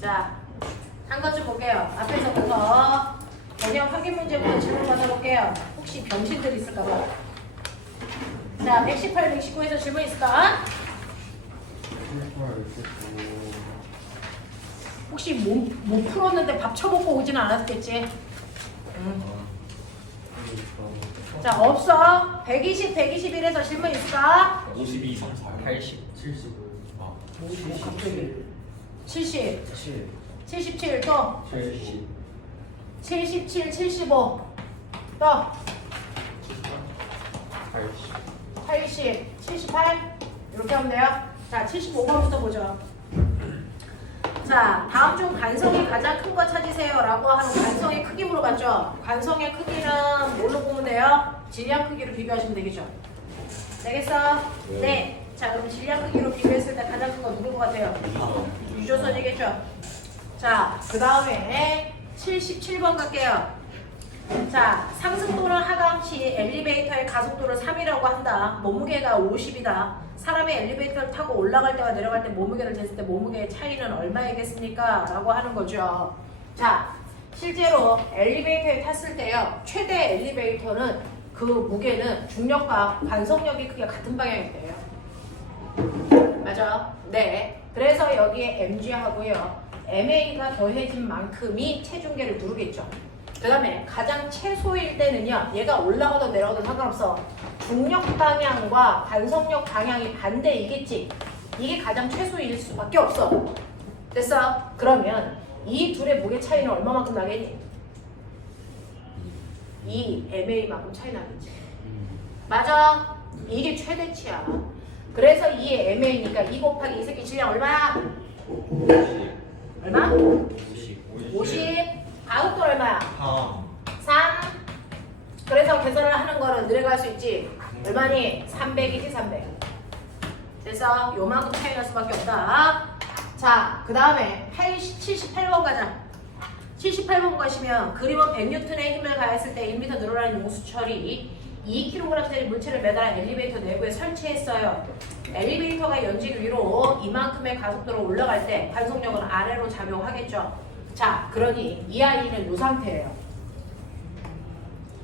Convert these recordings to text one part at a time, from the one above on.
자, 한 것 좀 볼게요. 앞에서부터 번역 확인 문제부터 질문 받아볼게요. 혹시 병신들 있을까봐. 자, 118, 119에서 질문 있을까? 혹시 못 풀었는데 밥 처먹고 오진 않았겠지? 자, 없어. 120, 121에서 질문 있을까? 52, 34, 80, 75. 갑자기 70, 7. 77 또 70. 77, 75 또 80. 80, 78 이렇게 하면 돼요. 자, 75번부터 보죠. 자, 다음 중 관성이 가장 큰 거 찾으세요 라고 하는 관성의 크기 물어봤죠. 관성의 크기는 뭘로 보면 돼요? 질량 크기로 비교하시면 되겠죠. 되겠어? 네. 자, 그럼 질량 크기로 비교했을 때 가장 큰 거 누굴 것 같아요? 유조선이겠죠. 자, 그 다음에 77번 갈게요. 자, 상승도는 하강시 엘리베이터의 가속도를 3이라고 한다. 몸무게가 50이다. 사람이 엘리베이터를 타고 올라갈 때와 내려갈 때 몸무게를 쟀을 때 몸무게의 차이는 얼마이겠습니까? 라고 하는 거죠. 자, 실제로 엘리베이터에 탔을 때요. 최대 엘리베이터는 그 무게는 중력과 관성력의 크기가 같은 방향이 돼요. 맞아? 네. 그래서 여기에 mg하고요. ma가 더해진 만큼이 체중계를 누르겠죠. 그 다음에 가장 최소일 때는요. 얘가 올라가도 내려가도 상관없어. 중력 방향과 관성력 방향이 반대이겠지. 이게 가장 최소일 수밖에 없어. 됐어? 그러면 이 둘의 무게 차이는 얼마만큼 나겠니? 이 ma만큼 차이 나겠지. 맞아? 이게 최대치야. 그래서 이 ma니까 2 곱하기 이 새끼 질량 얼마야? 50. 얼마? 50. 50. 가속도 얼마야? 3. 3. 그래서 계산을 하는 거는 늘어갈 수 있지. 얼마니? 300이지 300. 그래서 요만큼 차이 날 수밖에 없다. 자, 그 다음에 78번 가자. 78번 가시면 그림은 100N의 힘을 가했을 때 1m 늘어나는 용수철이 2kg짜리 물체를 매달아 엘리베이터 내부에 설치했어요. 엘리베이터가 연직 위로 이만큼의 가속도로 올라갈 때 관속력은 아래로 작용하겠죠. 자, 그러니 이 아이는 이 상태예요.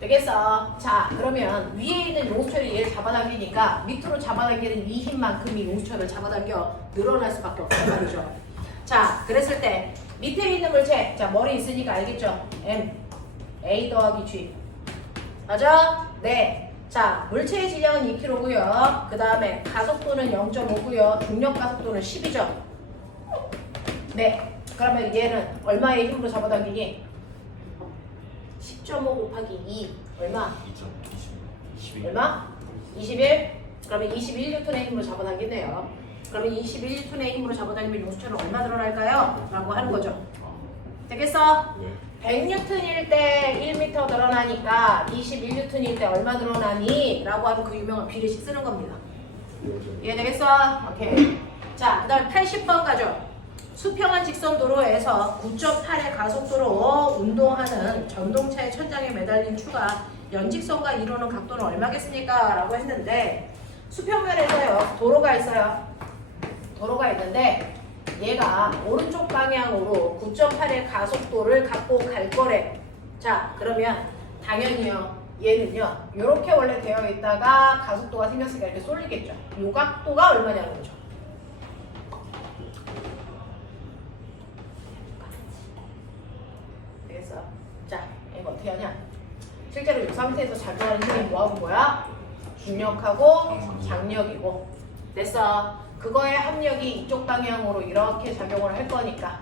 되겠어? 자, 그러면 위에 있는 용수철이 얘를 잡아당기니까 밑으로 잡아당기는 이 힘만큼이 용수철을 잡아당겨 늘어날 수밖에 없단 말이죠. 자, 그랬을 때 밑에 있는 물체, 자, 머리 있으니까 알겠죠? M, A 더하기 G. 맞아? 네. 자, 물체의 질량은 2kg고요. 그 다음에 가속도는 0.5고요. 중력 가속도는 10이죠. 네. 그러면 얘는 얼마의 힘으로 잡아당기니? 10.5 곱하기 2 얼마? 2.20, 얼마? 21? 그러면 21N의 힘으로 잡아당기네요. 그러면 21N의 힘으로 잡아당기면 용수철은 얼마 늘어날까요? 라고 하는 거죠. 되겠어? 네. 100N일 때 1m 늘어나니까 21N일 때 얼마 늘어나니? 라고 하는 그 유명한 비례식 쓰는 겁니다. 이해되겠어? 오케이. 자, 그 다음에 80번 가죠. 수평한 직선 도로에서 9.8의 가속도로 운동하는 전동차의 천장에 매달린 추가 연직선과 이루는 각도는 얼마겠습니까? 라고 했는데 수평면에서요. 도로가 있어요. 도로가 있는데 얘가 오른쪽 방향으로 9.8의 가속도를 갖고 갈 거래. 자, 그러면 당연히요. 얘는요. 이렇게 원래 되어 있다가 가속도가 생겼으니까 이렇게 쏠리겠죠. 이 각도가 얼마냐는 거죠. 되겠어? 자, 이거 어떻게 하냐? 실제로 이 상태에서 작용하는 힘이 뭐하고 뭐야? 중력하고 장력이고. 됐어? 그거의 합력이 이쪽 방향으로 이렇게 작용을 할 거니까.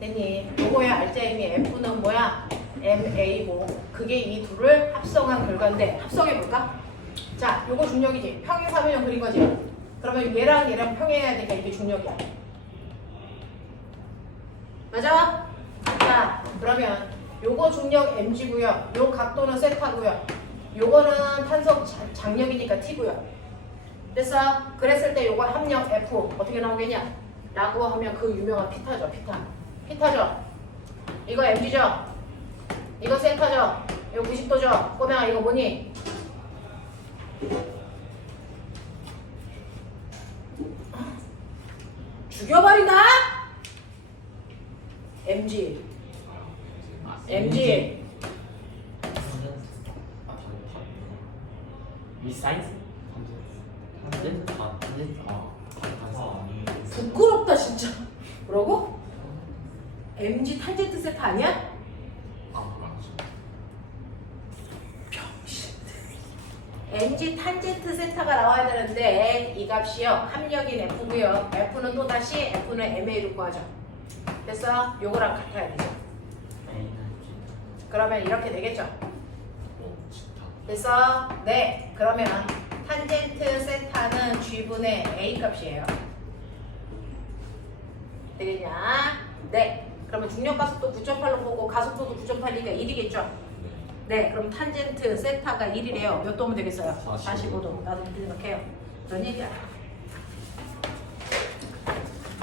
됐니? 요거의 알짜힘이 F는 뭐야? MA고 그게 이 둘을 합성한 결과인데 합성해볼까? 자, 요거 중력이지. 평행 사변형 그린 거지. 그러면 얘랑 얘랑 평행해야 되니까 이게 중력이야. 맞아? 자, 그러면 요거 중력 mg고요. 요 각도는 세타고요. 요거는 탄성 장력이니까 t고요. 됐어? 그랬을 때 요거 합력 F 어떻게 나오겠냐? 라고 하면 그 유명한 피타죠. 피타죠? 이거 mg죠? 이거 세타죠? 이거 90도죠? 꼬맹아 이거 뭐니? 죽여버린다? MG. 아, MG. 미사이즈? 탄젠트? 아, 탄젠트. 아, 부끄럽다 진짜. 뭐라고? MG 탄젠트 세타 아니야? MG 탄젠트 세타가 나와야 되는데 이 값이요 합력인 F고요. F는 또다시 F는 MA로 구하죠. 됐어? 요거랑 같아야 되죠. 그러면 이렇게 되겠죠. 됐어? 네. 그러면 탄젠트 세타는 G분의 A 값이에요. 되겠냐? 네. 그러면 중력가속도 9.8로 보고 가속도도 9.8이니까 1이겠죠? 네. 그럼 탄젠트 세타가 1이래요. 몇 도면 되겠어요? 45도. 나도 그렇게 생각해요. 그런 얘기야.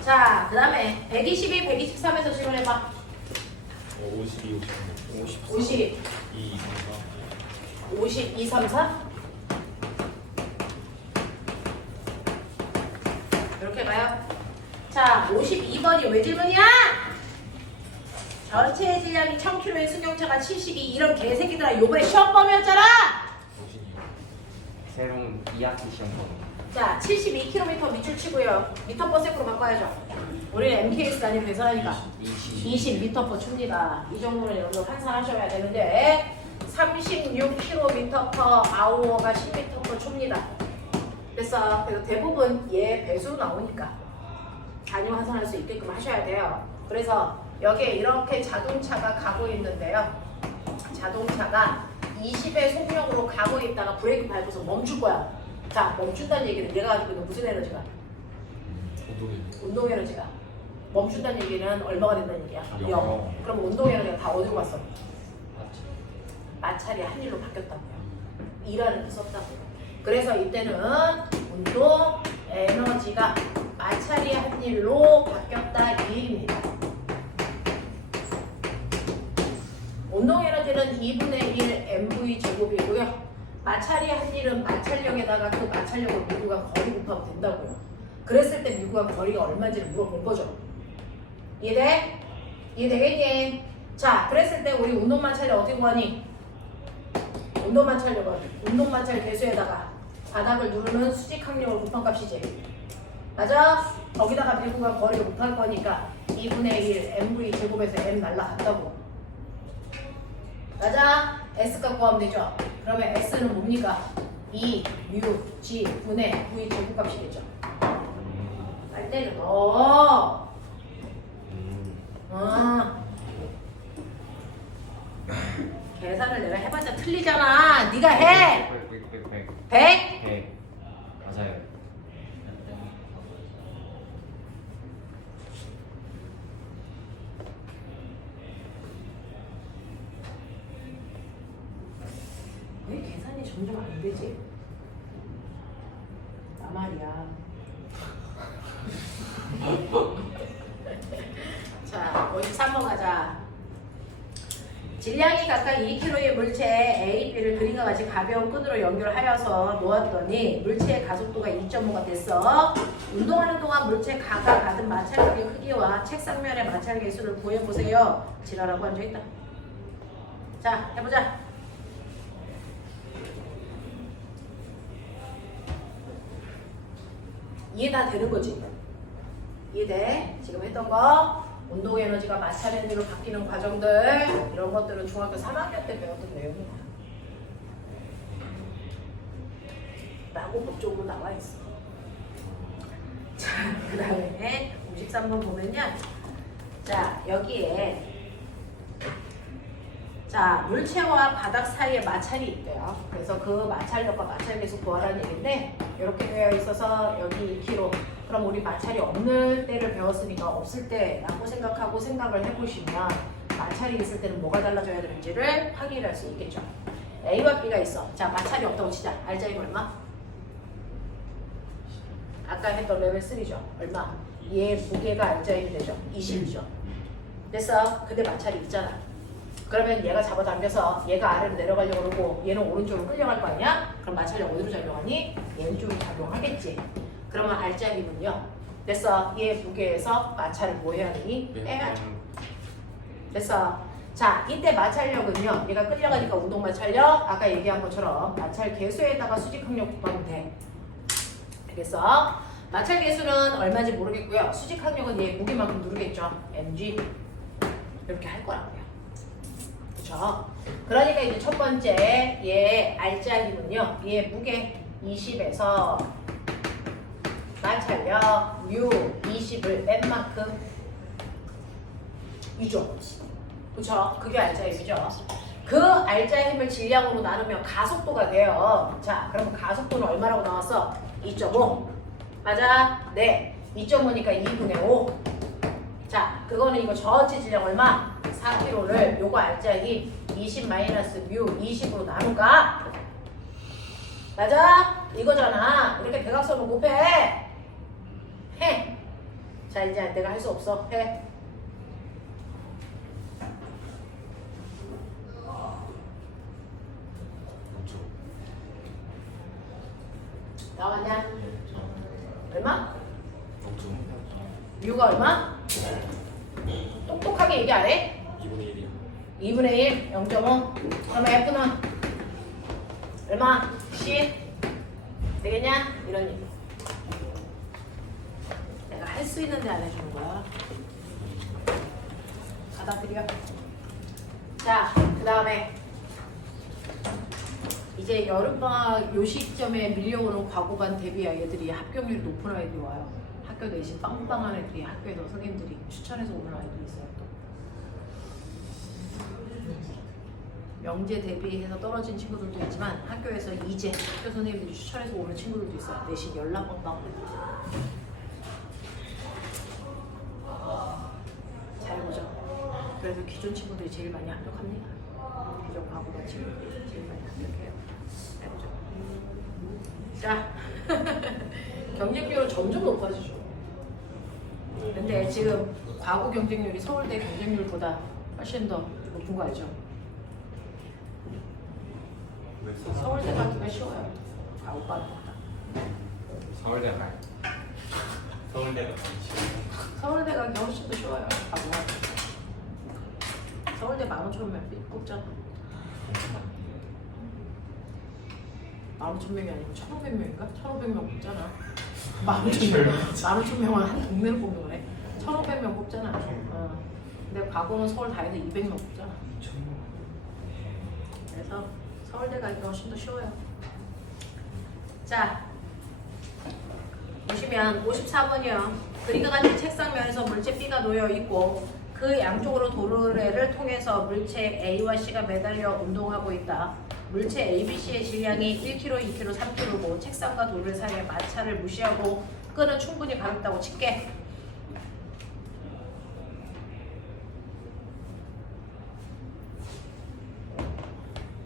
자, 그 다음에 122, 123에서 질문해봐. 52, 53, 50, 2, 50, 2, 3, 4? 이렇게 가요. 자, 52번이 왜 질문이야? 전체 질량이 1000km의 승용차가 72 이런 개새끼들아 요번에 시험 범위였잖아. 52. 새로운 2학기 시험 번. 자, 72km 밑줄 치고요. 미터/섹으로 바꿔야죠. 우리는 MKS가 아니고 계산하니까 20m/초 춥니다. 이 정도는 여러분 환산하셔야 되는데 36km/h가 10m/초입니다. 그래서 대부분 얘 배수 나오니까 단위 환산할 수 있게끔 하셔야 돼요. 그래서 여기에 이렇게 자동차가 가고 있는데요. 자동차가 20의 속력으로 가고 있다가 브레이크 밟아서 멈출 거야. 자, 멈춘다는 얘기는 내가 가지고 있는 무슨 에너지가? 운동 에너지가. 멈춘다는 얘기는 얼마가 된다는 얘기야? 0. 그럼 운동 에너지가 다 어디로 갔어? 마찰이 한 일로 바뀌었다고요. 이라는 게 썼다고요. 그래서 이때는 운동 에너지가 마찰이 한 일로 바뀌었다 이 얘기입니다. 운동 에너지는 2분의 1 mv 제곱이고요. 마찰이 한 일은 마찰력에다가 그 마찰력을 미구간 거리 곱하면 된다고요. 그랬을 때 미구간 거리가 얼마인지를 물어본 거죠. 이해돼? 이해되겠니? 자, 그랬을 때 우리 운동 마찰력 어떻게 구하니? 운동 마찰력은 운동 마찰 계수에다가 바닥을 누르는 수직 항력을 곱한 값이지. 맞아? 거기다가 미구간 거리를 곱할 거니까 2분의 1 mv 제곱에서 m 날라간다고. 맞아? S값 구하면 되죠? 그러면 S는 뭡니까? 2, U, G, 분의 V 제곱값이겠죠? 할 때는 계산을 내가 해봤자 틀리잖아. 네가 해! 100? 100. 맞아요. 왜 계산이 점점 안 되지? 나 말이야. 자, 53번 가자. 질량이 각각 2kg의 물체 A, B를 그림과 같이 가벼운 끈으로 연결하여서 놓았더니 물체의 가속도가 2.5가 됐어. 운동하는 동안 물체 가가 받은 마찰력의 크기와 책상면의 마찰 개수를 구해보세요. 지랄하고 앉아있다. 자, 해보자. 이해 다 되는 거지? 이해돼? 지금 했던 거 운동 에너지가 마찰 에너지로 바뀌는 과정들 이런 것들은 중학교 3학년 때 배웠던 내용이야. 라고 법적으로 나와 있어. 자, 그 다음에 53번 보면요. 자, 여기에 자, 물체와 바닥 사이에 마찰이 있대요. 그래서 그 마찰력과 마찰계수 구하라는 얘기인데 이렇게 되어 있어서 여기 2kg. 그럼 우리 마찰이 없는 때를 배웠으니까 없을 때라고 생각하고 생각을 해보시면 마찰이 있을 때는 뭐가 달라져야 되는지를 확인할 수 있겠죠. A와 B가 있어. 자, 마찰이 없다고 치자. 알자임 얼마? 아까 했던 레벨 3죠. 얼마? 얘 무게가 알자임이 되죠. 20이죠. 됐어. 근데 마찰이 있잖아. 그러면 얘가 잡아당겨서 얘가 아래로 내려가려고 그러고 얘는 오른쪽으로 끌려갈 거 아니야? 그럼 마찰력 어디로 작용하니? 왼쪽으로 작용하겠지. 그러면 알짜리는요. 됐어. 얘 무게에서 마찰을 뭐 해야 되니? 빼야죠. 됐어. 자, 이때 마찰력은요. 얘가 끌려가니까 운동 마찰력. 아까 얘기한 것처럼 마찰 계수에다가 수직 항력 곱하면 돼. 알겠어? 마찰 계수는 얼마인지 모르겠고요. 수직 항력은 얘 무게만큼 누르겠죠. mg 이렇게 할 거라고요. 그렇죠? 그러니까 이제 첫 번째 얘 알짜 힘은요. 얘 무게 20에서 마찰력 뮤 20을 뺀 만큼 이죠. 그쵸? 그게 알짜 힘이죠. 그 알짜 힘을 질량으로 나누면 가속도가 돼요. 자, 그럼 가속도는 얼마라고 나왔어? 2.5. 맞아? 네. 2.5니까 2분의 5. 자, 그거는 이거 전체 질량 얼마? 4kg를 요거 알짜 힘 20 마이너스 뮤 20으로 나눌까? 맞아? 이거잖아. 이렇게 대각선을 곱해. 해. 자, 이제 내가 할 수 없어. 해. 나왔냐? 얼마? 뮤가 얼마? 똑똑하게 얘기 안 해? 2분의 1이요. 2분의 1, 0.5. 그러면 F는 얼마? 10. 되겠냐? 이런 얘기. 내가 할 수 있는데 안 해주는 거야. 받아들여. 자, 그 다음에 이제 여름방학 요 시점에 밀려오는 과고반 대비야 얘들이 합격률이 높은 아이들이 와요. 학교 내신 빵빵한 애들이 학교에서 선생님들이 추천해서 오는 아이들이 있어요. 또 명제 대비해서 떨어진 친구들도 있지만 학교에서 이제 학교 선생님들이 추천해서 오는 친구들도 있어요. 내신 연락 빵빵. 잘 보죠. 그래서 기존 친구들이 제일 많이 합격합니다. 기존 과고반 친구들이 제일 많이 합격해요. 잘 보죠. 자, 경쟁률은 점점 높아지죠. 근데 지금 과고 경쟁률이 서울대 경쟁률보다 훨씬 더 높은 거 알죠? 서울대가 하기가 쉬워요. 과고과는 서울대 가요. 서울대가 많이 서울대 가기 훨씬 더 쉬워요. 과고가. 서울대 15,000명 뽑잖아. 15,000명이 아니고 1,500명인가? 1,500명 뽑잖아. 15,000명은 한 동네를 뽑는 거네. 1,500명 뽑잖아. 근데 과거는 서울 다 해서 200명 뽑잖아. 그래서 서울대 가기가 훨씬 더 쉬워요. 자, 보시면 54번이요. 그림과 같은 책상면에서 물체 B가 놓여 있고 그 양쪽으로 도르래를 통해서 물체 A와 C가 매달려 운동하고 있다. 물체 A, B, C의 질량이 1kg, 2kg, 3kg고 책상과 도르래 사이의 마찰을 무시하고 끈은 충분히 가볍다고 칠게.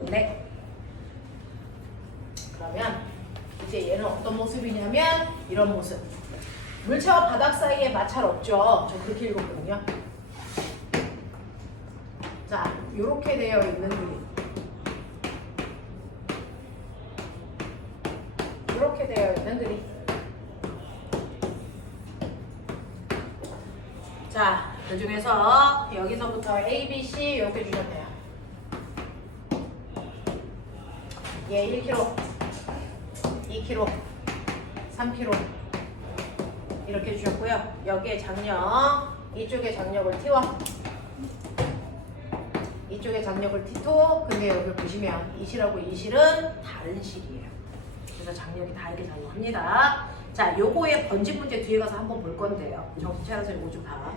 네. 그러면 이제 얘는 어떤 모습이냐면 이런 모습. 물체와 바닥 사이에 마찰 없죠. 저 그렇게 읽었거든요. 자, 이렇게 되어 있는 그림. 이렇게 되어 있는 그림. 자, 그 중에서 여기서부터 A, B, C 이렇게 주셨네요. 얘 1kg, 2kg, 3kg 이렇게 주셨고요. 여기에 장력, 이쪽에 장력을 T1, 이쪽에 장력을 T2. 근데 여기 보시면 이 실하고 이 실은 다른 실이에요. 그래서 장력이 다르게 작용합니다. 자, 요거의 번집 문제 뒤에 가서 한번 볼 건데요. 정신 차려서 이거 좀 봐.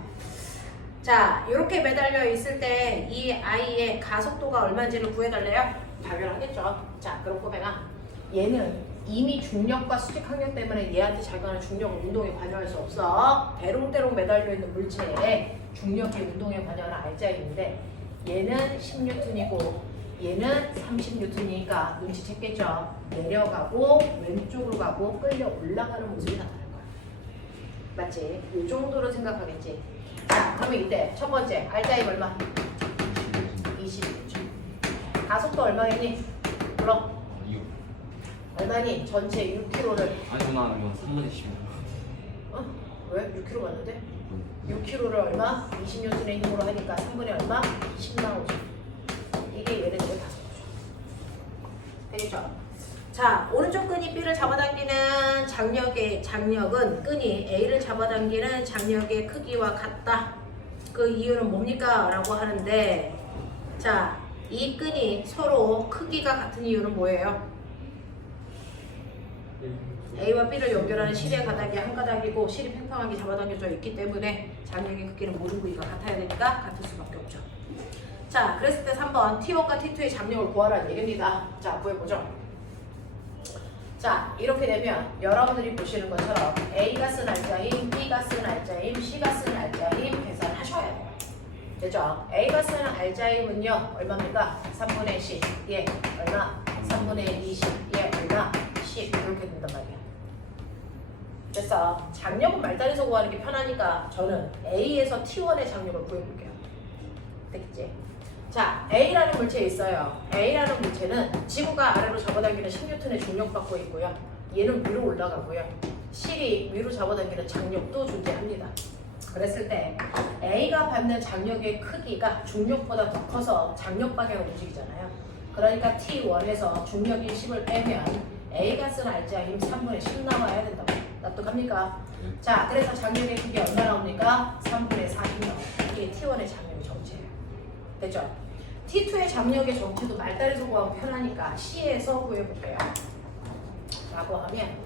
자, 이렇게 매달려 있을 때 이 아이의 가속도가 얼마인지를 구해달래요? 당연하겠죠. 자, 그럼 꼬맹아, 얘는 이미 중력과 수직 항력 때문에 얘한테 작용하는 중력을 운동에 관여할 수 없어. 대롱대롱 매달려 있는 물체에 중력의 운동에 관여하는 알짜인데 얘는 10N이고 얘는 30N이니까 눈치챘겠죠. 내려가고 왼쪽으로 가고 끌려 올라가는 모습이 나타날 거야. 맞지? 이 정도로 생각하겠지. 자, 그러면 이때 첫 번째 알짜임 얼마? 20이죠. 가속도 얼마겠니? 물어. 얼마니? 전체 6kg를. 아니 누나 이건 3분의 10. 어? 왜? 6kg 맞는데? 6분. 6kg를 얼마? 20N의 힘으로 하니까 3분의 얼마? 10 나오죠. 이게 얘네들의 다섯 거죠. 되겠죠? 자, 오른쪽 끈이 B를 잡아당기는 장력은 끈이 A를 잡아당기는 장력의 크기와 같다. 그 이유는 뭡니까? 라고 하는데, 자, 이 끈이 서로 크기가 같은 이유는 뭐예요? A와 B를 연결하는 실의 가닥이 한 가닥이고 실이 팽팽하게 잡아당겨져 있기 때문에 장력의 크기는 모든 부위가 같아야 되니까 같을 수밖에 없죠. 자, 그랬을 때 3번 T1과 T2의 장력을 구하라는 얘기입니다. 자, 구해보죠. 자, 이렇게 되면 여러분들이 보시는 것처럼 A가 쓴 알짜임, B가 쓴 알짜임, C가 쓴 알짜임 계산하셔야 돼요. 되죠? A가 쓴 알짜임은요 얼마입니까? 3분의 10, 예, 얼마? 3분의 20, 예, 얼마? 10 이렇게 된단 말이야. 그래서 장력은 말단에서 구하는 게 편하니까 저는 A에서 T1의 장력을 구해볼게요. 됐겠지? 자, A라는 물체에 있어요. A라는 물체는 지구가 아래로 잡아당기는 10N의 중력받고 있고요. 얘는 위로 올라가고요. 실이 위로 잡아당기는 장력도 존재합니다. 그랬을 때 A가 받는 장력의 크기가 중력보다 더 커서 장력 방향으로 움직이잖아요. 그러니까 T1에서 중력이 10을 빼면 A가 쓴 알짜 힘 3분의 10 나와야 된다고. 납득합니까? 자, 그래서 장력의 크기 얼마 나옵니까? 3분의 40 나와요. 이게 T1의 장력의 정체예요. 됐죠? T2의 장력의 정체도 말다리에서 구하면 편하니까 C에서 구해볼게요. 라고 하면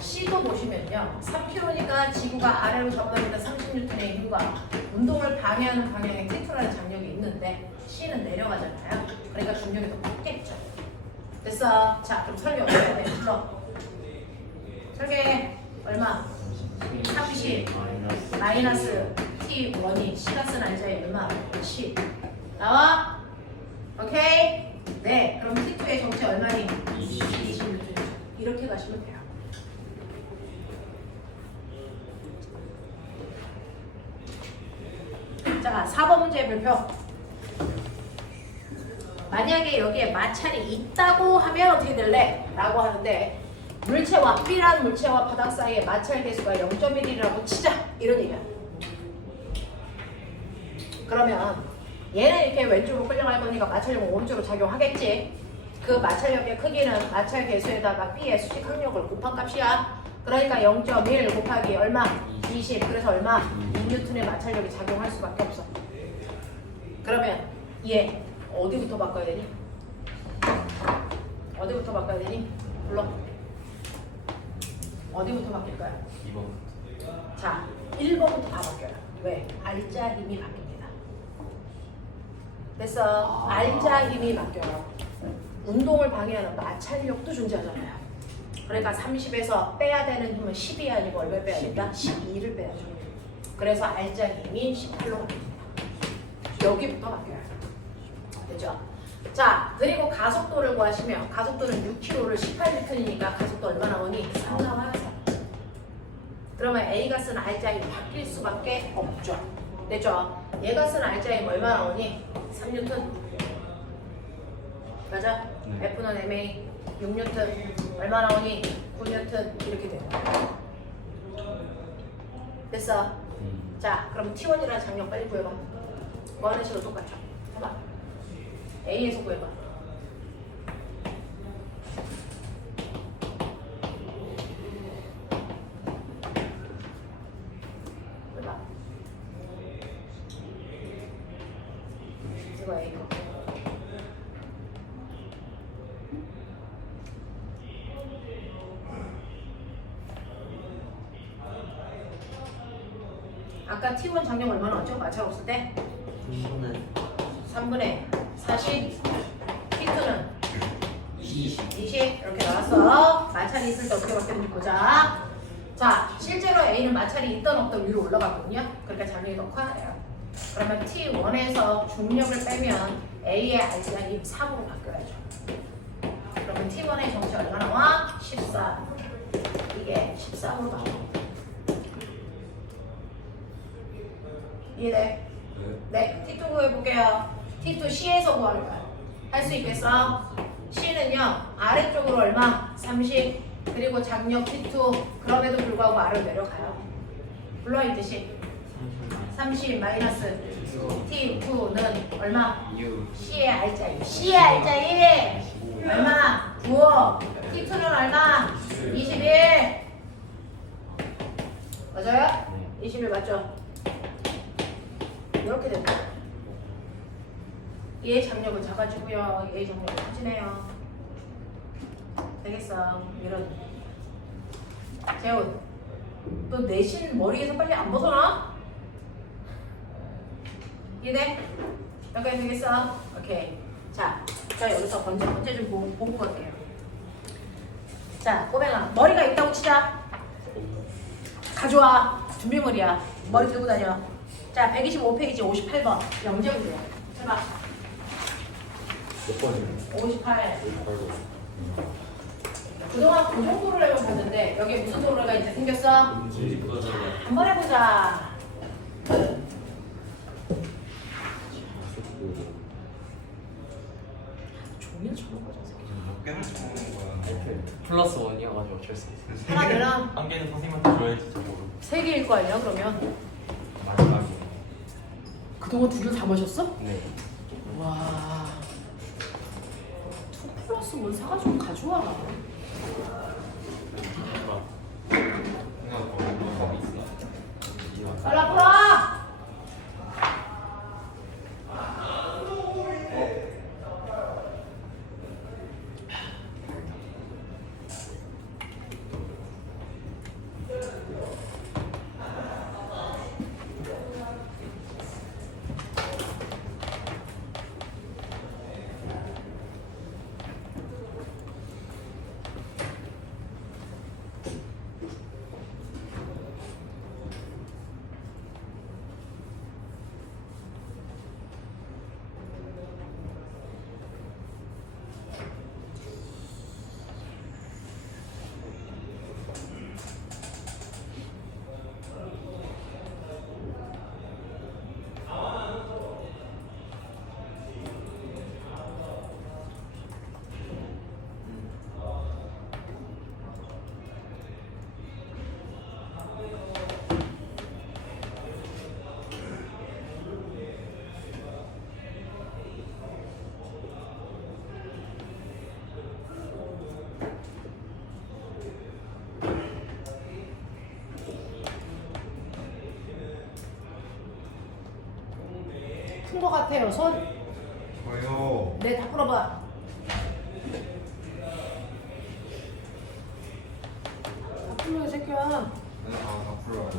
C도 보시면요 3kg니까 지구가 아래로 잡아당기는 30N의 힘과 운동을 방해하는 방향에 T2라는 장력이 있는데 C는 내려가잖아요. 그러니까 중력이 더 크겠죠. 됐어. 자, 그럼 설계 어떻게 해야 돼? 불러. 설계 얼마? 30 마이너스 T1이 C가 쓴 알자의 얼마? 10 나와? 오케이? 네, 그럼 T2의 정체 얼마니? 20N. 이렇게 가시면 돼요. 자, 4번 문제의 별표. 만약에 여기에 마찰이 있다고 하면 어떻게 될래? 라고 하는데 물체와 B라는 물체와 바닥 사이의 마찰 개수가 0.1이라고 치자. 이런 얘기야. 그러면 얘는 이렇게 왼쪽으로 끌려갈 거니까 마찰력은 오른쪽으로 작용하겠지. 그 마찰력의 크기는 마찰 개수에다가 B의 수직 항력을 곱한 값이야. 그러니까 0.1 곱하기 얼마? 20. 그래서 얼마? 2N의 마찰력이 작용할 수밖에 없어. 그러면 얘 어디부터 바꿔야 되니? 어디부터 바꿔야 되니? 불러. 어디부터 바뀔 거야? 2번. 자, 1번부터 다 바뀌어요. 왜? 알자 힘이 바뀝니다. 됐어. 알자 힘이 바뀌어요. 운동을 방해하는 마찰력도 존재하잖아요. 그러니까 30에서 빼야 되는 힘은 10이 아니고 얼마 빼야 된다? 12를 빼야죠. 그래서 알자 힘이 18로 바뀝니다. 여기부터 바뀌어요. 됐죠? 자, 그리고 가속도를 구하시면 가속도는 6km를 18N이니까 가속도 얼마 나오니? 3 나와요. 3. 그러면 A가 쓴 알자 힘이 바뀔 수밖에 없죠. 됐죠? 얘가 쓴 알자 힘 얼마 나오니? 3N. 맞아? F는 MA 6N. 얼마 나오니? 9N. 이렇게 돼요. 됐어? 자, 그럼 T1이라는 장력 빨리 구해봐. 뭐 하는 식으로 똑같죠? 해봐. A에서 구해봐. 해봐. 이거 A 거. 아까 T1 장력 얼마 나왔죠? 마찰 없을 때? 3분의 40. T2는 20 이렇게 나왔어. 마찰이 있을 때 어떻게 바뀌는지 보자. 자, 실제로 A는 마찰이 있던 없던 위로 올라가거든요. 그러니까 장력이 더 커요. 그러면 T1에서 중력을 빼면 A의 알자힘 3으로 바뀌어야죠. 그러면 T1의 정체 얼마 나와? 14. 이게 13으로 바뀌어. 이해돼? 네, T2 구해볼게요. T2 C에서 구하는 거야. 할 수 있겠어? C는요, 아래쪽으로 얼마? 30. 그리고 장력 T2. 그럼에도 불구하고 아래로 내려가요. 물론 이 뜻이 30 마이너스 T9는 얼마? 6 C의 알짜리. C의 알짜리 얼마? 9. T2는 얼마? 21. 맞아요? 21 맞죠? 이렇게 됩니다. 얘의 장력은 작아지고요. 얘의 장력은 커지네요. 되겠어. 이런. 재훈, 너 내신 머리에서 빨리 안 벗어나? 이해돼? 여기까지 되겠어? 오케이. 자, 저 여기서 문제 좀 보고 갈게요. 자, 꼬맹아, 머리가 있다고 치자. 가져와. 준비물이야. 머리 들고 다녀. 자, 125페이지 58번. 영재문제야. 해봐. 몇 번이에요? 58. 58번. 그동안 고정도로를 봤는데 여기에 무슨 도로가 이제 생겼어? 한번 해보자. 종이를 쳐놓은 몇 개를 적는 거야? 플러스 1이어가지고 어쩔 수 있어요. 하나 되나? 한 개는 선생님한테 줘야지 저거를. 3개일 거 아니야 그러면? 마지막에. 그동안 2를 다 마셨어? 네. 와. 2 플러스 1 사가지고 가져와. 빨라 풀어! 큰 거 같아요. 손. 저요. 네, 다 풀어봐. 다 풀려, 이 새끼야. 다 풀어요.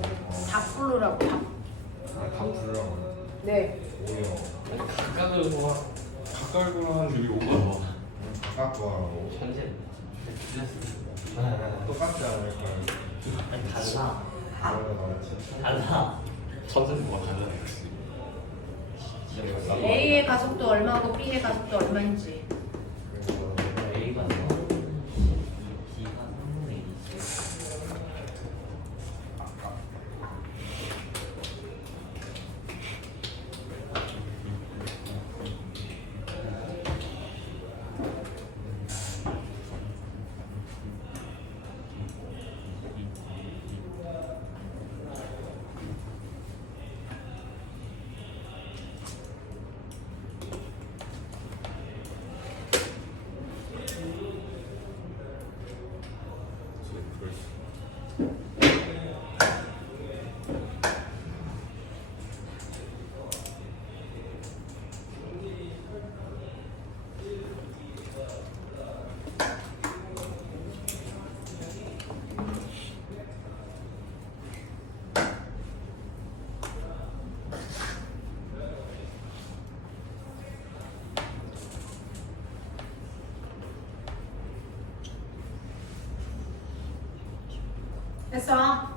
다 풀으라고, 다. 다 풀어요. 네. 뭐요? 각각을 모아. 가까이 보라는 일이 오고. 가까이 보라고. 천재. 똑같지 않을까요? 달라. 달라. 천재는 뭐가 달라. A의 가속도 얼마고 B의 가속도 얼마인지. A가 뭐? B가 3분의 2. 됐어?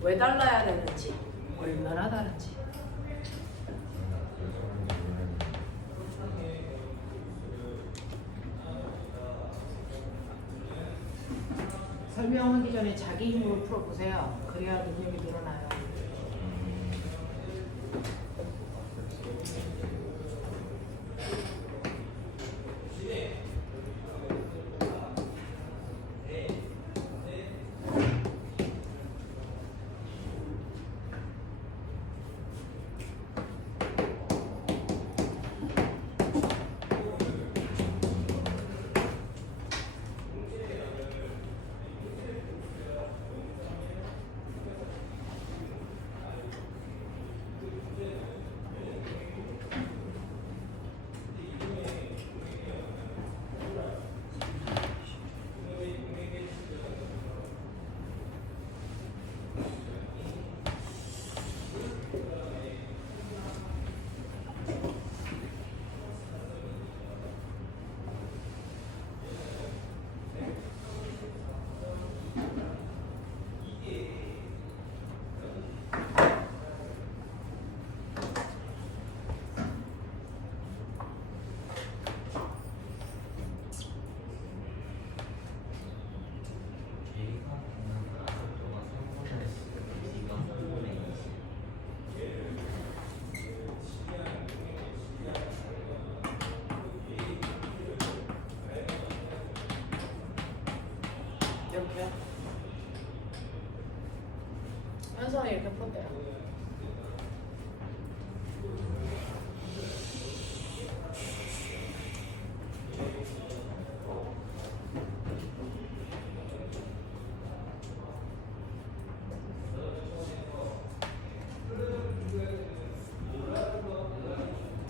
왜 달라야 되는지, 얼마나 다른지. 설명하기 전에 자기 힘으로 풀어보세요. 그래야 능력이 늘어나요. 이렇게 풀면 돼요.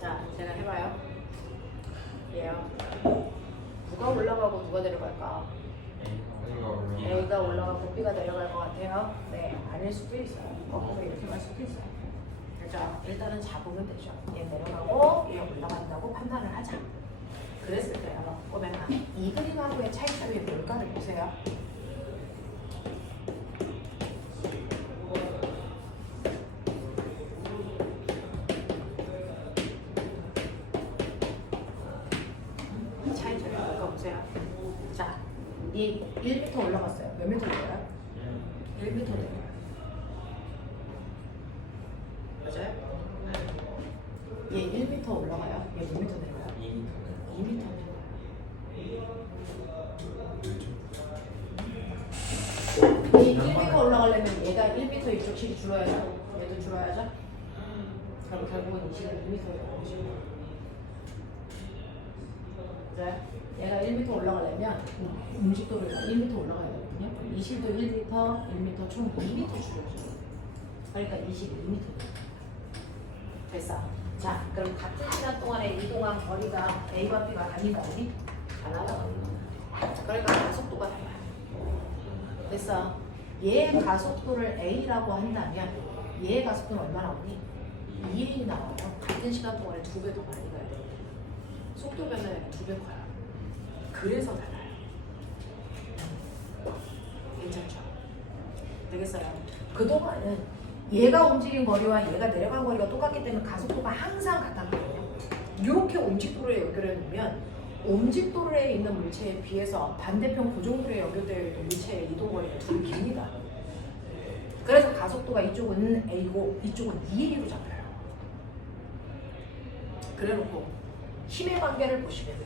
자, 제가 해봐요. 얘요. 누가 올라가고 누가 내려갈까? A가 올라가고 B가 내려갈 것 같아요. 네, 아닐 수도 있어요. 이렇게 갈 수도 있어요. 그렇죠? 일단은 잡으면 되죠. 얘 내려가고 얘 올라간다고 판단을 하자. 그랬을 때요. 보면 이 그림하고의 차이점이 뭘까를 보세요. 이 차이점이 뭘까 보세요. 자, 이 1m 올라갔어요. 몇 미터 내려요? 1m 내려요. 맞아요? 얘 1m 올라가요. 얘 몇 미터 내려요? 2m 내려요. 이 1m 올라가려면 얘가 1m 이쪽 길이 줄어야죠. 얘도 줄어야죠. 그럼 결국은 이 식은 2m로 나오시고. 맞아요? 얘가 1m 올라가려면 음식도를 1m 올라가야 되거든요. 이 실도 1m, 1m 총 2m 줄여줘요. 그러니까 이 실이 2m. 됐어. 자, 그럼 같은 시간 동안에 이동한 거리가 A와 B가 아닌가 보니? 달라요. 그러니까 가속도가 달라요. 됐어. 얘의 가속도를 A라고 한다면 얘의 가속도는 얼마나 오니? 2A 나와요. 같은 시간 동안에 2배 더 많이 가야 돼요. 속도 변화량이 2배 커요. 그래서 달라요. 괜찮죠? 되겠어요? 그동안은 얘가 움직인 거리와 얘가 내려간 거리가 똑같기 때문에 가속도가 항상 같았거든요. 이렇게 움직도로에 연결해 놓으면 움직도로에 있는 물체에 비해서 반대편 고정도로에 연결되어 있는 물체의 이동거리가 두 깁니다. 그래서 가속도가 이쪽은 A고 이쪽은 2A로 잡혀요. 그래놓고 힘의 관계를 보시면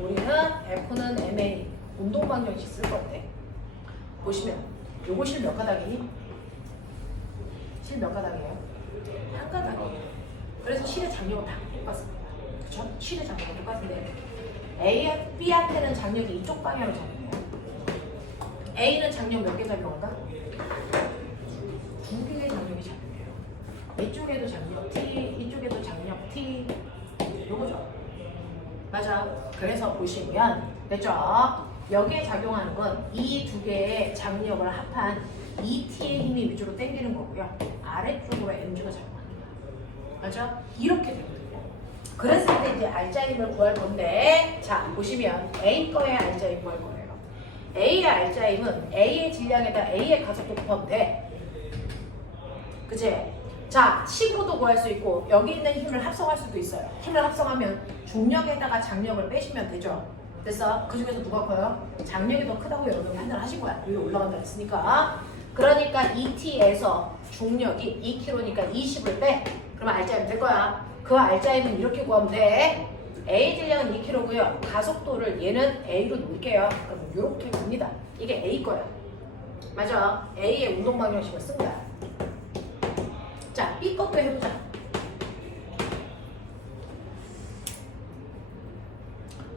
우리는 F는 MA 운동방정식 쓸 건데 보시면 요거 실 몇 가닥이니? 실 몇 가닥이에요? 한 가닥이에요. 그래서 실의 장력은 다 똑같습니다. 그쵸? 실의 장력은 똑같은데 B한테는 장력이 이쪽 방향으로 작용해요. A는 장력 몇 개 작용한다? 2개의 장력이 작용해요. 이쪽에도 장력 T, 이쪽에도 장력 T 요거죠. 맞아. 그래서 보시면 됐죠? 여기에 작용하는 건 이 두 개의 장력을 합한 ET의 힘이 위주로 당기는 거고요. 아래쪽으로 Mg가 작용합니다. 맞아? 이렇게 되거든요. 그랬을 때 이제 알짜힘을 구할 건데 자 보시면 A 거의 알짜힘 구할 거예요. A의 알짜힘은 A의 질량에다 A의 가속도 곱하면 돼. 그치? 자, 식으로도 구할 수 있고 여기 있는 힘을 합성할 수도 있어요. 힘을 합성하면 중력에다가 장력을 빼시면 되죠. 됐어? 그 중에서 누가 커요? 장력이 더 크다고 여러분이 판단하신 거야. 여기 올라간다 했으니까. 그러니까 ET에서 중력이 2kg니까 20을 빼. 그러면 알짜힘 될 거야. 그 알짜힘은 이렇게 구하면 돼. A 질량은 2kg고요. 가속도를 얘는 A로 놓을게요. 그럼 이렇게 갑니다. 이게 A 거야. 맞아. A의 운동 방정식을 쓴 거야. 자, B 것도 해보자.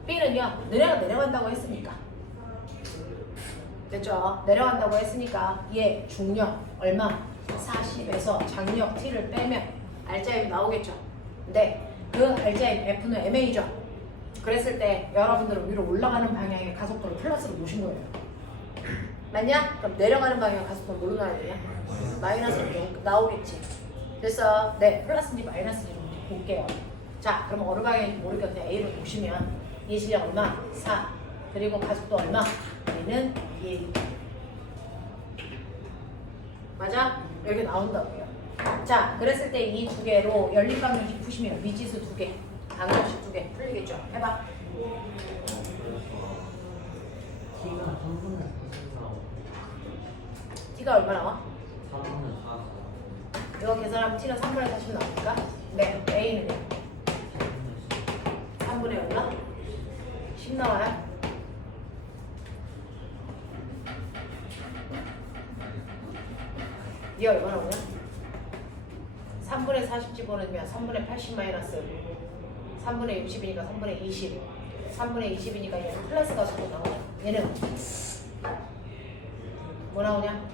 B는요, 내려간다고 했으니까. 됐죠? 내려간다고 했으니까 얘 중력 얼마? 40에서 장력 T를 빼면 알짜힘 나오겠죠? 근데 그 알짜힘 F는 MA죠? 그랬을 때 여러분들은 위로 올라가는 방향의 가속도를 플러스로 놓으신 거예요. 맞냐? 그럼 내려가는 방향의 가속도는 뭘로 나와야 되냐? 마이너스로 나오겠지. 됐어? 네, 플러스인지 마이너스인지 볼게요. 자, 그럼 어느 방향인지 모르겠는데 A를 보시면 이 질량 얼마? 4. 그리고 가속도 얼마? A는 2A. 맞아? 여기 나온다고요. 자, 그랬을 때 이 두 개로 연립방정식 푸시면 미지수 2개, 방정식 2개 풀리겠죠? 해봐. T가 3분의 4 나오고 T가 얼마 나와? 3분의 4 이거 계산하면 T는 3분의 40 나오니까 네, A는요? 3분의 얼마? 10 나와요? 이게 얼마나 오냐? 3분의 40 집어넣으면 3분의 80 마이너스 3분의 60이니까 3분의 20 3분의 20이니까 얘는 플러스 가속도 나오냐? 얘는 뭐 나오냐?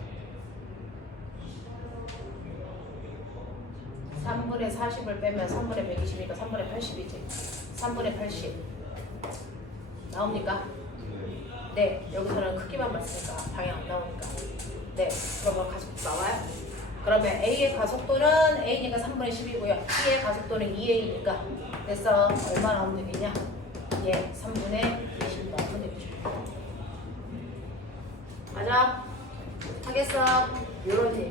3분의 40을 빼면 3분의 120이니까 3분의 80이지 3분의 80 나옵니까? 네, 여기서는 크기만 봤으니까 방향 안 나오니까 네, 그러면 가속도 나와요? 그러면 A의 가속도는 A니까 3분의 10이고요 B의 가속도는 2A니까 그래서 얼마 나오면 되겠냐? 예, 3분의 20 나오면 되겠죠 맞아? 하겠어? 요러지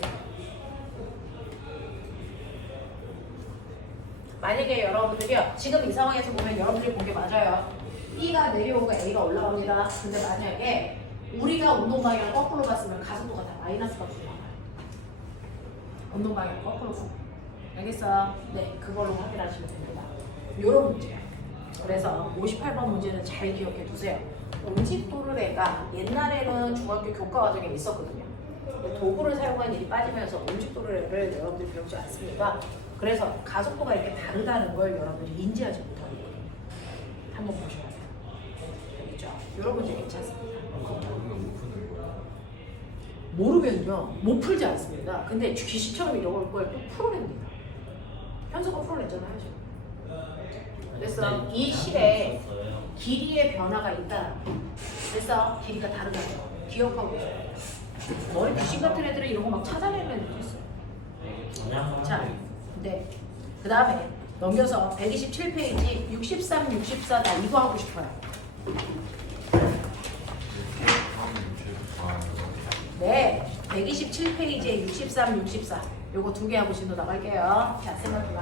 만약에 여러분들이요 지금 이 상황에서 보면 여러분들이 본 게 맞아요 B가 내려오고 A가 올라옵니다 근데 만약에 우리가 운동 방향을 거꾸로 봤으면 가속도가 다 마이너스 값으로 나와요 운동 방향을 거꾸로 보면 알겠어? 네 그걸로 확인하시면 됩니다 요런 문제예요 그래서 58번 문제는 잘 기억해 두세요 음식도르래가 옛날에는 중학교 교과과정에 있었거든요 도구를 사용한 일이 빠지면서 음식도르래를 여러분들이 배우지 않습니다 그래서 가속도가 이렇게 다르다는 걸 여러분들이 인지하지 못하는 거예요. 한번 보셔야 돼요. 알겠죠? 이런 문제 괜찮습니다. 모르면 못 푸는 거야. 모르면요, 못 풀지 않습니다. 근데 귀신처럼 이런 걸 또 풀어냅니다. 현수가 풀어냈잖아요, 지금. 그래서 이 실에 길이의 변화가 있다. 그래서 길이가 다르다고 기억하고 있어요. 머리 귀신 같은 애들은 이런 거 막 찾아내는 애들도 있어요. 자. 네. 그 다음에 넘겨서 127페이지 63, 64 나 이거 하고 싶어요. 네. 127페이지에 63, 64 요거 두 개 하고 진도 나갈게요. 자, 생각해봐.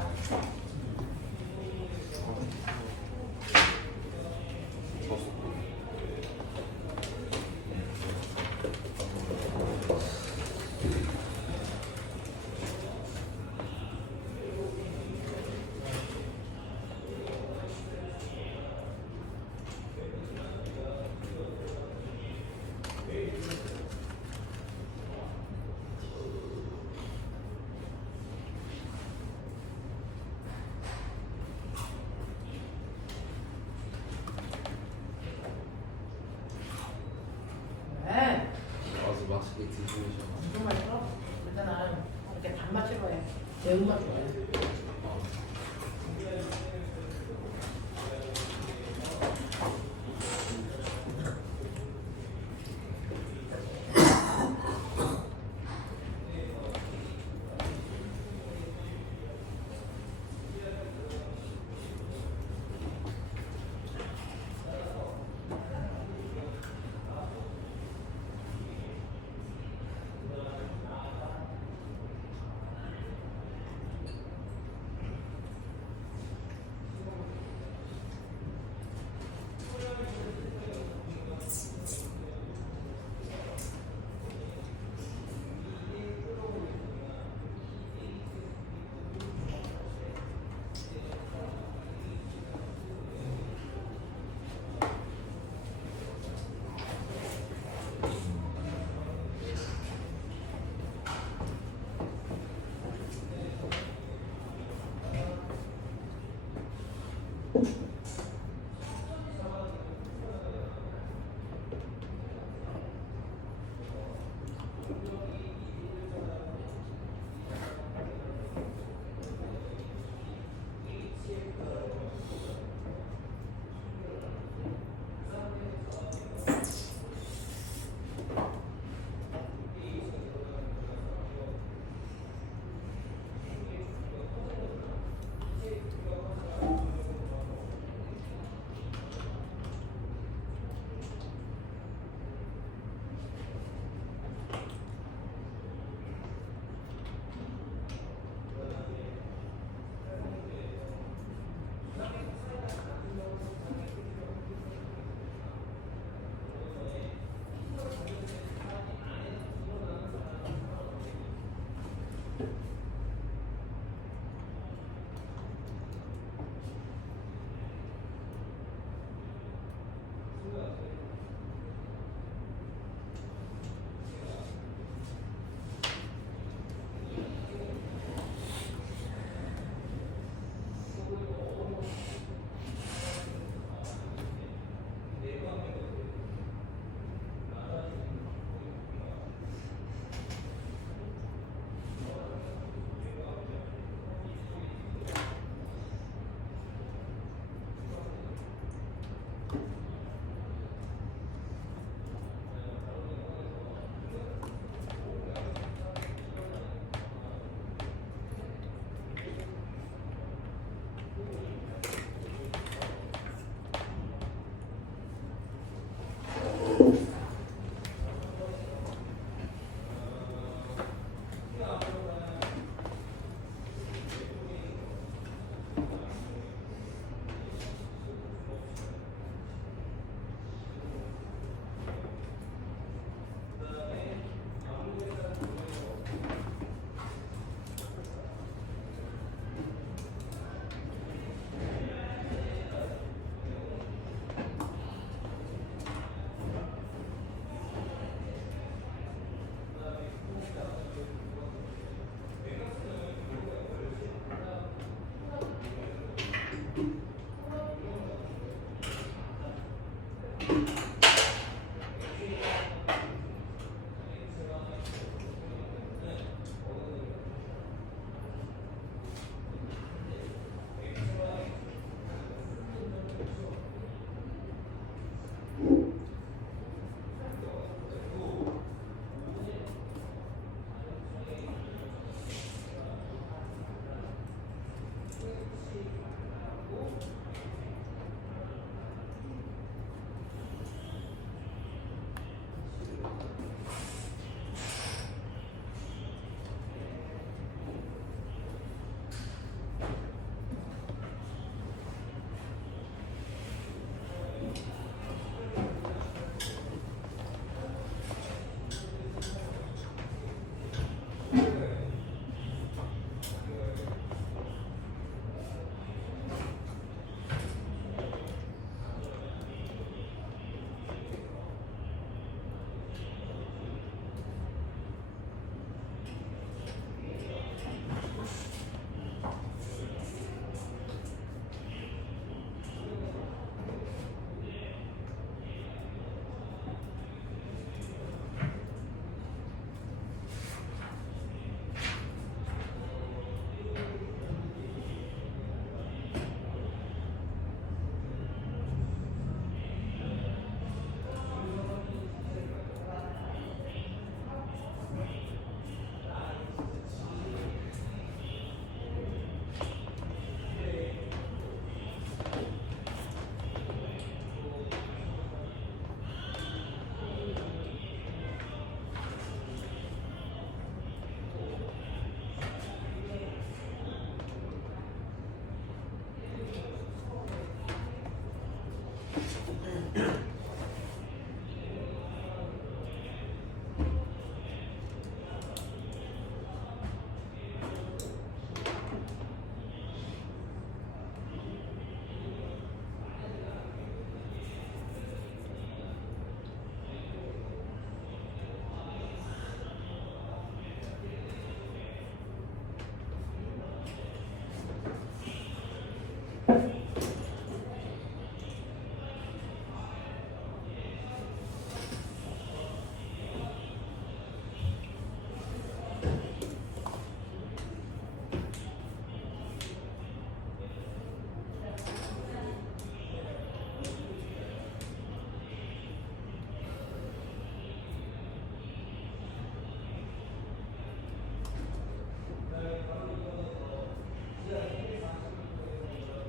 네. 맛있게 드시면서. 무슨 말이죠? 일단은 이렇게 단맛으로 해. 매운맛 좋아해.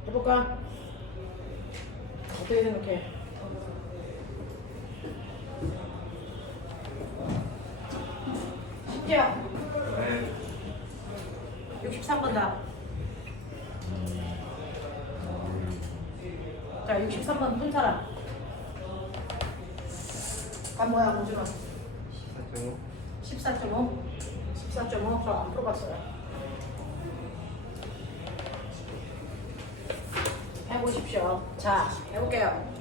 해볼까? 어떻게 생각해? 쉽죠? 네. 63번 다. 자, 63번 푼 사람. 간 뭐야, 공준아? 14.5? 14.5? 저 안 풀어봤어요. 해보십시오. 자, 해볼게요.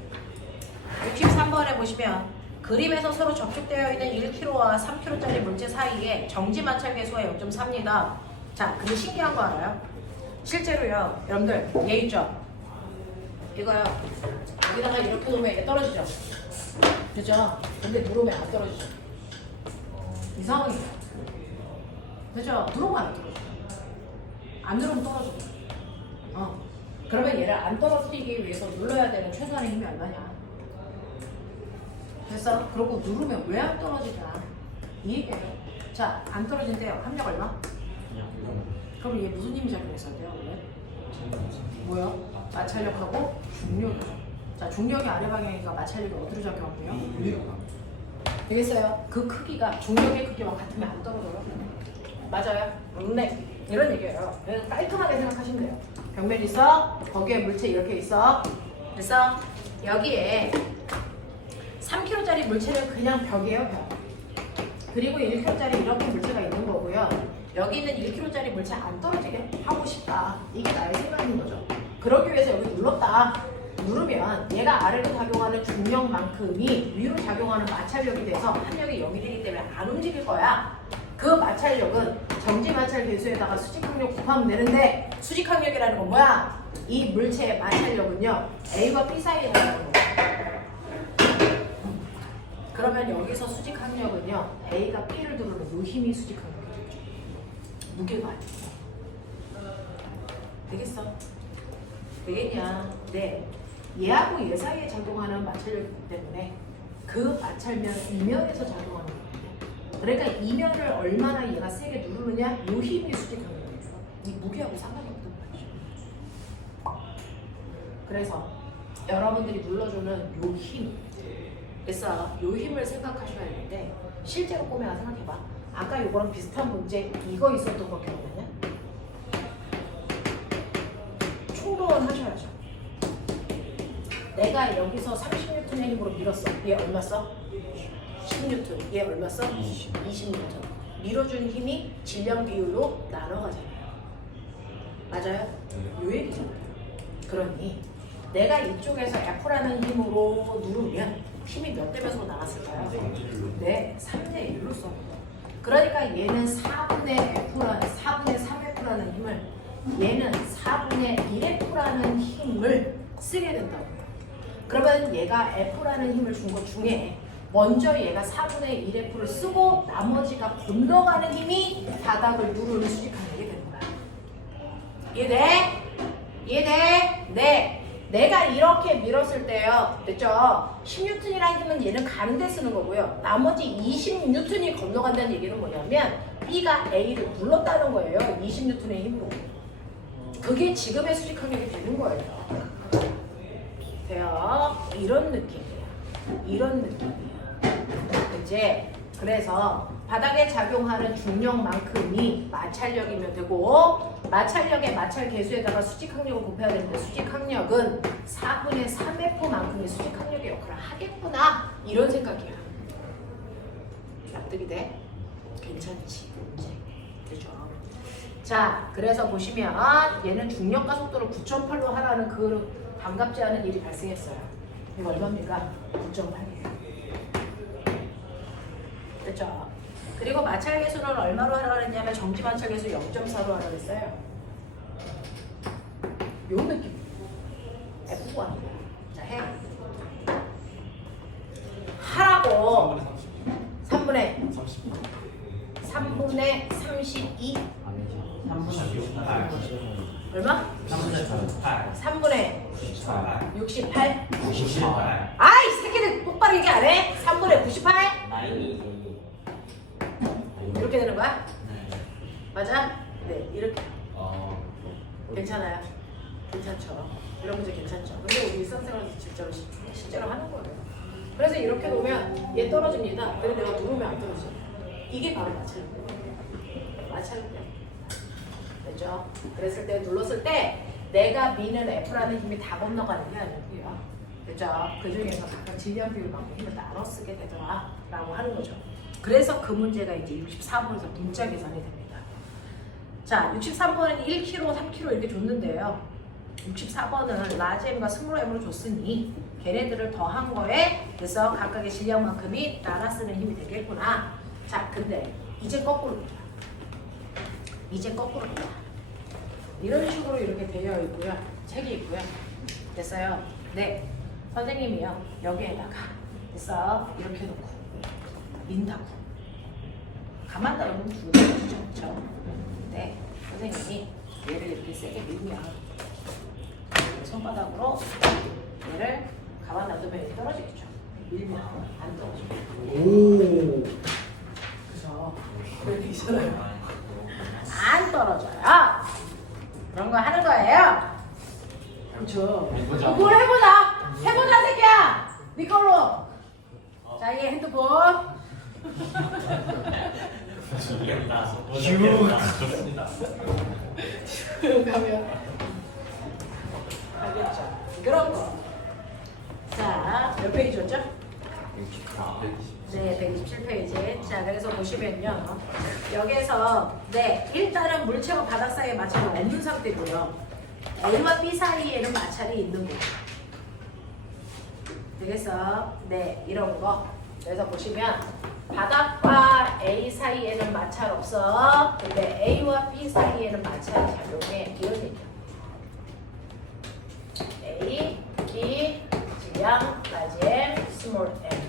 63번에 보시면 그림에서 서로 접촉되어 있는 1kg와 3kg짜리 물체 사이에 정지 마찰 계수가 0.4입니다. 자, 근데 신기한 거 알아요? 실제로요, 여러분들, 얘 있죠? 이거요, 여기다가 이렇게 놓으면 이게 떨어지죠? 그죠? 근데 누르면 안 떨어지죠? 이상해요. 그죠? 누르면 안 떨어져. 안 누르면 떨어져. 그러면 얘를 안 떨어뜨리기 위해서 눌러야 되는 최소한의 힘이 얼마냐? 됐어? 그러고 누르면 왜 안 떨어지냐? 이 얘기예요. 자, 안 떨어진대요. 합력 얼마? 그럼 얘 무슨 힘이 작용했었대요, 원래? 뭐요? 마찰력하고 중력이죠. 자, 중력이 아래 방향이니까 마찰력이 어디로 작용하고요? 위로. 되겠어요? 그 크기가 중력의 크기와 같으면 안 떨어져요? 맞아요? 네. 이런 얘기예요. 그냥 깔끔하게 생각하시면 돼요. 벽면 있어? 거기에 물체 이렇게 있어? 됐어? 여기에 3kg짜리 물체는 그냥 벽이에요, 벽. 그리고 1kg짜리 이렇게 물체가 있는 거고요. 여기 있는 1kg짜리 물체 안 떨어지게 하고 싶다. 이게 나의 생각인 거죠. 그러기 위해서 여기 눌렀다. 누르면 얘가 아래로 작용하는 중력만큼이 위로 작용하는 마찰력이 돼서 합력이 0이 되기 때문에 안 움직일 거야. 그 마찰력은 정지 마찰 계수에다가 수직항력 곱하면 되는데 수직항력이라는 건 뭐야? 이 물체의 마찰력은요 A와 B 사이에 나오는 거야. 그러면 여기서 수직항력은요 A가 B를 누르는 요 힘이 수직항력이 되죠. 무게가 아니야. 되겠어? 되겠냐? 네. 얘하고 얘 사이에 작용하는 마찰력이기 때문에 그 마찰면 이면에서 작용하는 거예요. 그러니까 이면을 얼마나 얘가 세게 누르느냐 요 힘이 수직항력이죠. 이 무게하고 상관이 없단 말이죠. 그래서 여러분들이 눌러주는 요 힘, 그래서 요 힘을 생각하셔야 되는데 실제로 꼬매가 생각해봐. 아까 요거랑 비슷한 문제 이거 있었던 거 기억나냐? 총동원 하셔야죠. 내가 여기서 30N의 힘으로 밀었어. 얘 얼마 써? 10N. 얘 얼마 써? 20N. 밀어준 힘이 질량 비율로 나눠가잖아요. 맞아요? 요 얘기잖아요. 그러니 내가 이쪽에서 F라는 힘으로 누르면 힘이 몇 대 몇으로 나갔을까요? 네, 3대 1로 써. 그러니까 얘는 4분의 3F라는 힘을 얘는 4분의 1F라는 힘을 쓰게 된다고요. 그러면 얘가 F라는 힘을 준 것 중에 먼저 얘가 4분의 1F를 쓰고 나머지가 건너가는 힘이 바닥을 누르는 수직항력이 되는 거야. 이해돼? 이해돼? 네. 내가 이렇게 밀었을 때요. 됐죠? 10N이라는 힘은 얘는 가는 데 쓰는 거고요. 나머지 20N이 건너간다는 얘기는 뭐냐면 B가 A를 눌렀다는 거예요. 20N의 힘으로. 그게 지금의 수직항력이 되는 거예요. 돼요? 이런 느낌이야. 이런 느낌이야. 이제 그래서 바닥에 작용하는 중력만큼이 마찰력이면 되고 마찰력의 마찰 계수에다가 수직항력을 곱해야 되는데 수직항력은 4분의 3F만큼의 수직항력의 역할을 하겠구나 이런 생각이야. 납득이 돼? 괜찮지? 이제 되죠? 자, 그래서 보시면 얘는 중력과 속도를 9.8로 하라는 그 반갑지 않은 일이 발생했어요. 이거 얼마입니까? 9.8이에요. 됐죠? 그리고 마찰 계수는 얼마로 하라고 했냐면 정지 마찰 계수 0.4로 하라고 했어요. 요 느낌. F1. 자, 해. 하라고. 3분의 32. 3분의 68. 얼마? 3분의 8. 3분의 68. 98. 아이 새끼들 똑바로 얘기 안 해? 3분의 98? 나이. 이렇게 되는 거야? 네. 맞아? 네, 이렇게. 아, 괜찮아요? 괜찮죠? 이런 문제 괜찮죠? 근데 우리 일상생활에서 실제로 하는 거예요. 그래서 이렇게 놓으면 얘 떨어집니다. 그래 내가 누르면 안 떨어져. 이게 바로 마찰력이에요. 마찰력. 됐죠? 그랬을 때 눌렀을 때 내가 미는 F라는 힘이 다 건너가는 게 아니고요. 그죠? 그 중에서 각각 질량 비율만큼 힘을 나눠 쓰게 되더라 라고 하는 거죠. 그래서 그 문제가 이제 64번에서 문자 계산이 됩니다. 자, 63번은 1kg, 3kg 이렇게 줬는데요. 64번은 라지 M과 스몰 M으로 줬으니 걔네들을 더한 거에 그래서 각각의 질량만큼이 나눠 쓰는 힘이 되겠구나. 자, 근데 이제 거꾸로입니다. 이제 거꾸로입니다. 이런 식으로 이렇게 되어 있고요. 책이 있고요. 됐어요? 네. 선생님이요. 여기에다가 됐어. 이렇게 놓고 민다고. 가만 놔두면 두 개가 되죠. 그렇죠? 네. 선생님이 얘를 이렇게 세게 밀면 손바닥으로 얘를 가만 놔두면 떨어지겠죠. 밀면 안 떨어져요. 오. 그래서 그렇게 있잖아요. 안 떨어져요. 그런 거 하는 거예요. 그렇죠. 뭘 해보자. 해보자 새끼야. 네 걸로. 자, 얘 핸드폰. 좋습니다. 가면 알겠죠. 그런 거. 자, 몇 페이지였죠? 네, 127페이지. 자, 그래서 보시면요. 여기서 네, 일단은 물체와 바닥 사이에 마찰이 없는 상태고요. A와 B 사이에는 마찰이 있는 거예요. 되겠어? 네, 이런 거. 그래서 보시면 바닥과 A 사이에는 마찰 없어. 근데 A와 B 사이에는 마찰 작용해. 이런 얘기야. A, B, 질량, 라지 M, 스몰 m.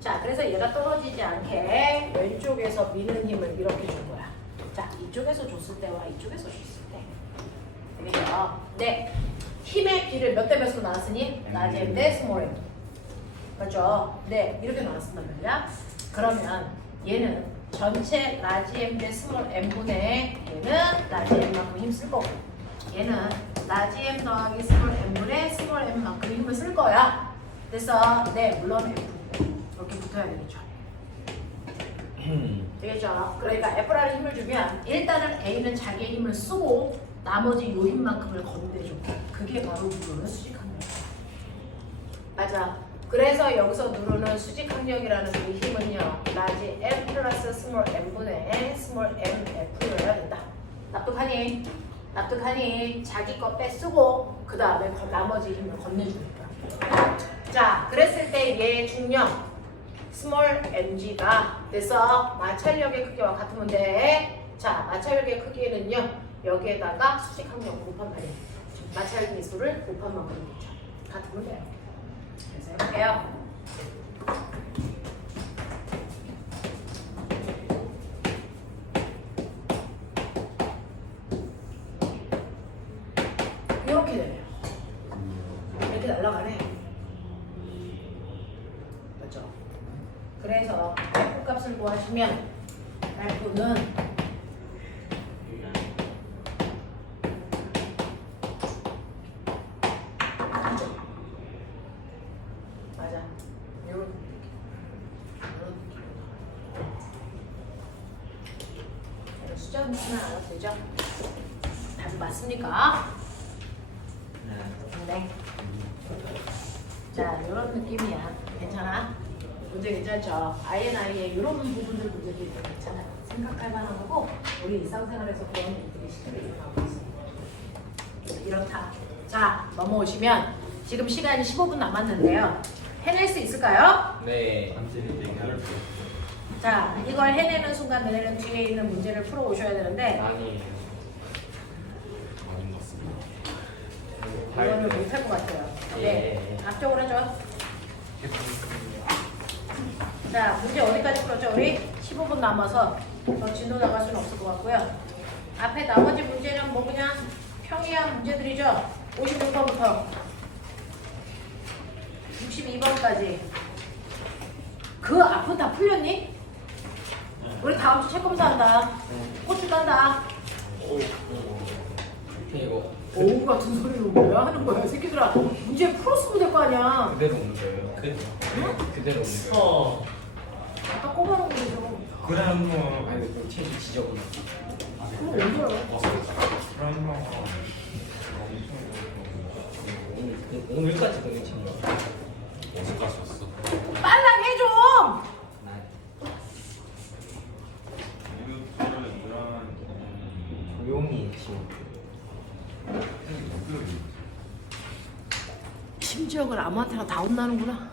자, 그래서 얘가 떨어지지 않게 왼쪽에서 미는 힘을 이렇게 준 거야. 자, 이쪽에서 줬을 때와 이쪽에서 줬을 때. 되겠죠? 네. 힘의 비를 몇 대 몇으로 나눴으니? 라지 M 대 스몰 m. 맞죠? 네. 이렇게 나눴단 말이야. 그러면 얘는 전체 라지 M 대 스몰 m분의 얘는 라지 M만큼 힘 쓸 거고 얘는 라지 M 더하기 스몰 m분의 스몰 m만큼 힘을 쓸 거야. 그래서 네, 물론 F 이렇게 붙어야 되겠죠. 되겠죠? 그러니까 F라는 힘을 주면 일단은 A는 자기의 힘을 쓰고 나머지 요 힘만큼을 건네줘. 그게 바로 누르는 수직항력이야. 맞아. 그래서 여기서 누르는 수직항력이라는 이 힘은요. 라지 M 플러스 스몰 m분의 스몰 mF여야 된다. 납득하니? 납득하니? 자기 거 빼쓰고 그 다음에 나머지 힘을 건네주니까. 자, 그랬을 때 얘의 중력 스몰 mg가 돼서 마찰력의 크기와 같으면 돼. 자, 마찰력의 크기는요. 여기에다가 수직항력을 곱한 말이에요. 마찰 미수를 곱한 만큼이죠. 같으면 돼요. 그래서 해볼게요. 이렇게 되네요. 이렇게 날아가네. 맞죠? 그래서 F 값을 구하시면 F는 맞아. 이런 숫자 문제만 알아도 되죠? 답이 맞습니까? 네. 자, 이런 느낌이야. 괜찮아? 문제 괜찮죠? INI의 이런 부분들 문제들이 괜찮아요. 생각할 만한 거고 우리 일상생활에서 그런 일들이 실제로 일어나고 있어요. 이렇다. 자, 넘어오시면 지금 시간이 15분 남았는데요. 해낼 수 있을까요? 네. 자, 이걸 해내는 순간 너네는 뒤에 있는 문제를 풀어 오셔야 되는데 아니에요. 아닌 것 같습니다. 이거는 못할 것 같아요. 네, 앞쪽으로 하죠. 자, 문제 어디까지 풀었죠? 우리 15분 남아서 더 진도 나갈 수는 없을 것 같고요. 앞에 나머지 문제는 뭐 그냥 평이한 문제들이죠. 56번부터 62번까지. 그 앞은 다 풀렸니? 우리 다음 주 책 검사한다. 고추 딴다. 이거 오우 같은 소리를 왜 하는 거야? 새끼들아 문제 풀었으면 될 거 아니야. 그대로 오는 거예요. 그대로 오는 거예요. 아까 꼬마놓은 거죠. 그럼 뭐 아니 그 책이 지저분해. 그럼 언제요? 그럼 뭐 오늘까지 보는 친구. 어디까지 왔어? 빨랑 해 좀. 조용히 지금. 심지어는 아무한테나 다 혼나는구나.